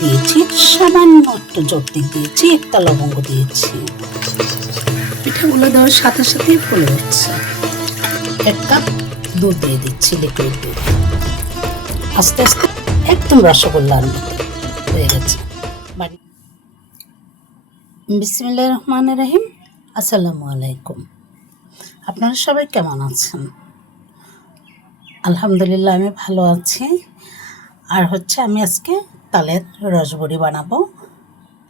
দিয়েছি, সামান্য একটু জর্দিক দিয়েছি, একটা লবঙ্গ দিয়েছি। পিঠাগুলো দেওয়ার সাথে সাথেই ফুলে উঠছে। এক কাপ দুধ দিয়ে দিচ্ছি লিকুইড দুধ। আস্তে আস্তে একদম রসগোল্লার মতো হয়ে গেছে। বাড়ি বিসমিল্লাহ রহমান রহিম। আসসালামু আলাইকুম। আপনারা সবাই কেমন আছেন? আলহামদুলিল্লাহ, আমি ভালো আছি। আর হচ্ছে আমি আজকে তালের রসবড়ি বানাবো।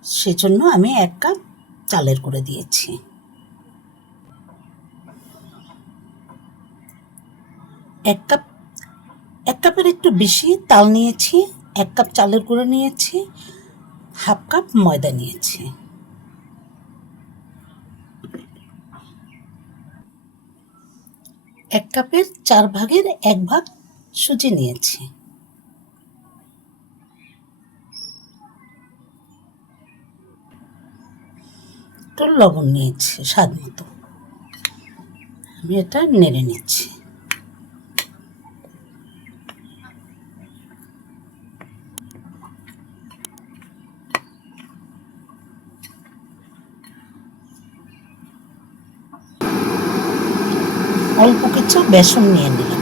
সেজন্য আমি এক কাপ চালের করে দিয়েছি। এক কাপ, এক কাপের একটু বেশি তাল নিয়েছি, এক কাপ চালের গুঁড়ো নিয়েছি, হাফ কাপ ময়দা নিয়েছি। এক কাপের চার ভাগের এক ভাগ সুজি নিয়েছি। একটু লবণ নিয়েছি স্বাদ মতো। আমি এটা নেড়ে নিচ্ছি। অল্প কিছু বেসন নিয়ে নিলাম।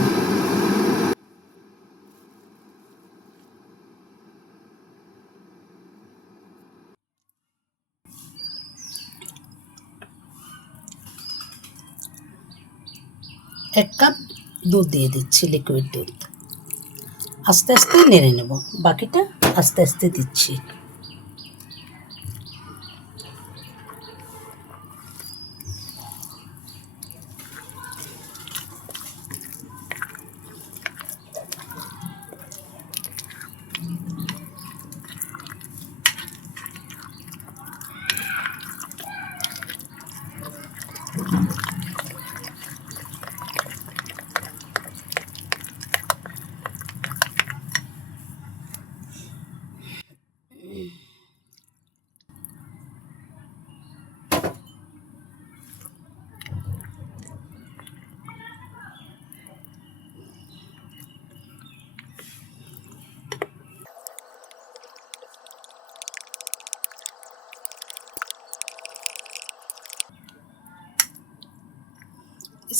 এক কাপ দুধ দিয়ে দিচ্ছি লিকুইড দুধ। আস্তে আস্তে নেড়ে নেব। বাকিটা আস্তে আস্তে দিচ্ছি।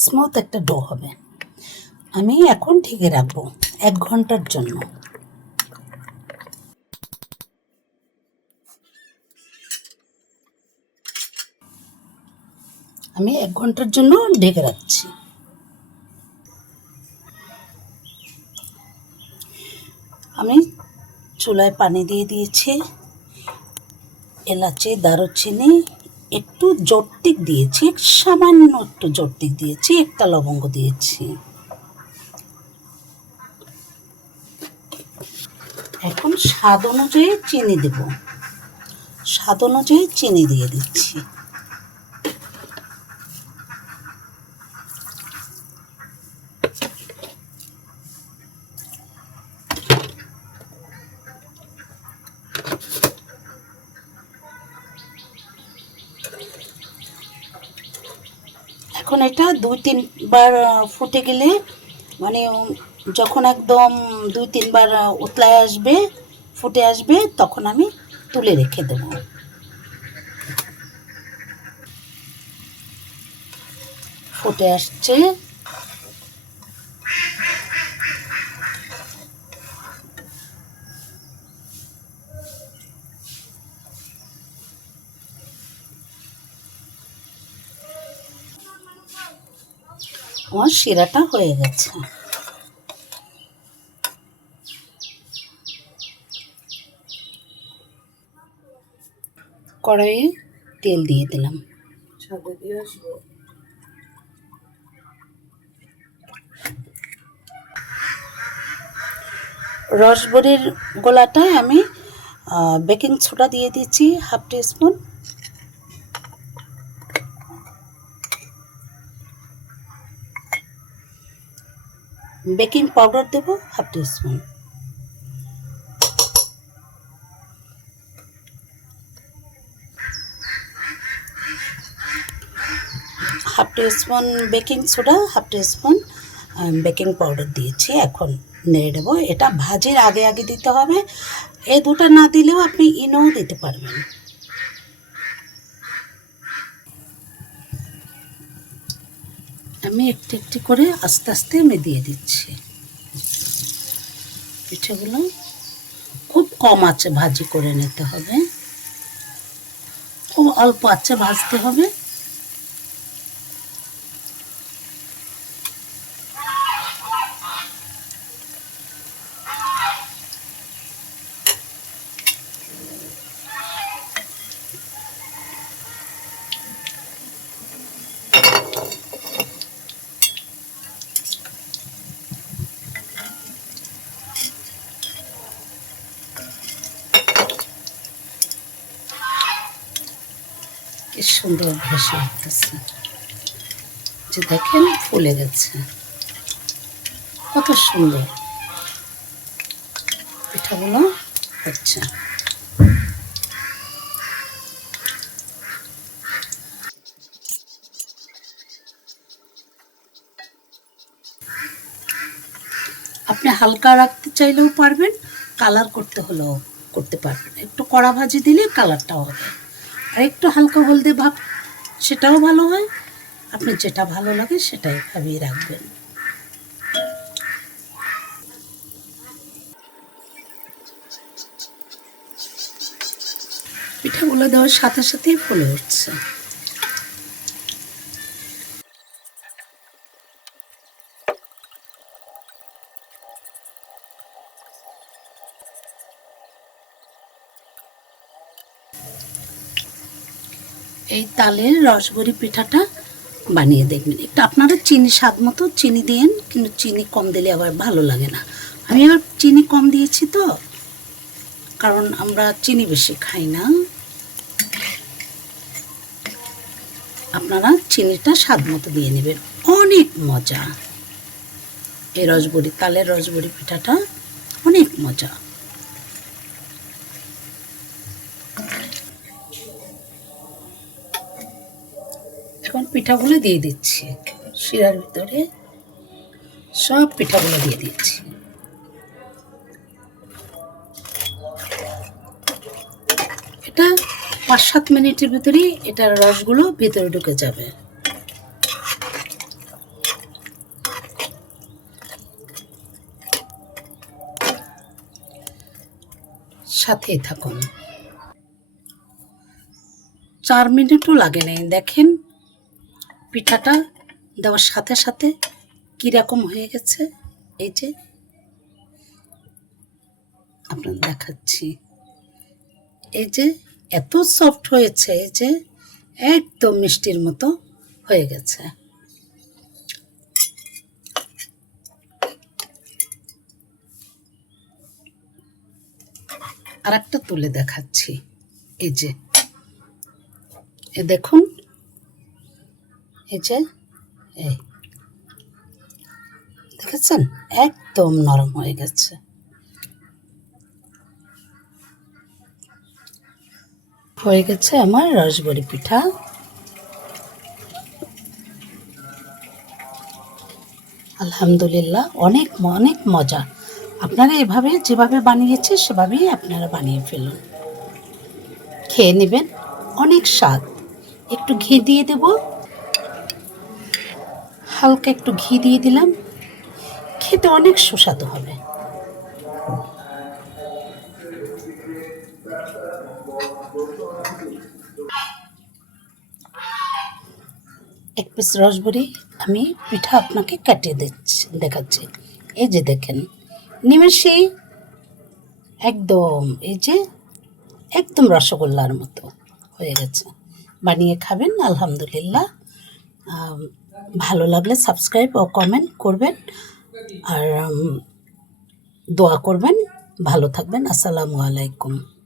স্মুথ একটা ডো হবে। আমি এখন ঢেকে রাখব এক ঘণ্টার জন্য। আমি এক ঘণ্টার জন্য ঢেকে রাখছি। আমি চুলায় পানি দিয়ে দিয়েছি, এলাচি, দারুচিনি একটু জটিক দিয়েছি সামান্য একটু জটিক দিয়েছি, একটা লবঙ্গ দিয়েছি। এখন স্বাদ অনুযায়ী চিনি দেব। স্বাদ অনুযায়ী চিনি দিয়ে দিচ্ছি। এখন এটা দুই তিনবার ফুটে গেলে মানে যখন একদম দুই তিনবার উতলায় আসবে, ফুটে আসবে, তখন আমি তুলে রেখে দেব। ফুটে আসছে। আমার শিরাটা হয়ে গেছে। কড়াইয়ে তেল দিয়ে দিলাম। রসবড়ির গোলাটায় আমি বেকিং সোডা দিয়ে দিচ্ছি half teaspoon. Baking powder দেবো, half teaspoon half teaspoon baking soda, half teaspoon baking powder দিয়েছি, এখন নেড়ে নেব। এটা ভাজির আগে আগে দিতে হবে। এ দুটো না দিলেও আপনি ইনোও দিতে পারবেন। আমি একটি একটি করে আস্তে আস্তে আমি দিয়ে দিচ্ছি। পিঠেগুলো খুব কম আছে, ভাজি করে নিতে হবে। খুব অল্প আছে, ভাজতে হবে। কি সুন্দর ভেসে উঠতেছে। যে দেখেন, ফুলে গেছে। কত সুন্দর। পিঠাগুলো হচ্ছে। আপনি হালকা রাখতে চাইলেও পারবেন, কালার করতে হলেও করতে পারবেন। একটু কড়া ভাজি দিলে কালারটাও হবে। আর একটু হালকা হলদে ভাব, সেটাও ভালো হয়। আপনি যেটা ভালো লাগে সেটাই ভাবিয়ে রাখবেন। পিঠাগুলো দেওয়ার সাথে সাথেই ফুলে উঠছে। এই তালের রসবড়ি পিঠাটা বানিয়ে দেখবেন। একটু আপনারা চিনি স্বাদ মতো চিনি দিয়েন, কিন্তু চিনি কম দিলে আবার ভালো লাগে না। আমি আবার চিনি কম দিয়েছি তো, কারণ আমরা চিনি বেশি খাই না। আপনারা চিনিটা স্বাদ মতো দিয়ে নেবেন। অনেক মজা। এই রসবড়ি, তালের রসবড়ি পিঠাটা অনেক মজা। এখন পিঠাগুলো দিয়ে দিচ্ছি শিরার ভিতরে সব পিঠাগুলো দিয়ে দিচ্ছি। এটা পাঁচ সাত মিনিটের ভিতরেই এটার রসগুলো ভিতরে ঢুকে যাবে। সাথে থাকুন। চার মিনিটও লাগে নাই, দেখেন পিঠাটা দেওয়ার সাথে সাথে কীরকম হয়ে গেছে? এই যে আপনার দেখাচ্ছি। এই যে এত সফট হয়েছে, এই যে একদম মিষ্টির মতো হয়ে গেছে। আর একটা তুলে দেখাচ্ছি। এই যে, এ দেখুন এই। দেখেছেন? একদম নরম হয়ে গেছে। হয়ে গেছে আমার রসবড়ি পিঠা। আলহামদুলিল্লাহ, অনেক অনেক মজা। আপনারা এভাবে যেভাবে বানিয়েছে, সেভাবেই আপনারা বানিয়ে ফেলুন। খেয়ে নেবেন, অনেক স্বাদ। একটু ঘি দিয়ে দেব। হালকা একটু ঘি দিয়ে দিলাম। খেতে অনেক সুস্বাদু হবে। এক পিস রসবড়ি আমি পিঠা আপনাকে কাটিয়ে দিচ্ছি, দেখাচ্ছি। এই যে দেখেন নিমেষেই একদম এই যে একদম রসগোল্লার মতো হয়ে গেছে। বানিয়ে খাবেন, আলহামদুলিল্লাহ। ভালো লাগলে সাবস্ক্রাইব ও কমেন্ট করবেন। আর দোয়া করবেন। ভালো থাকবেন। আসসালামু আলাইকুম।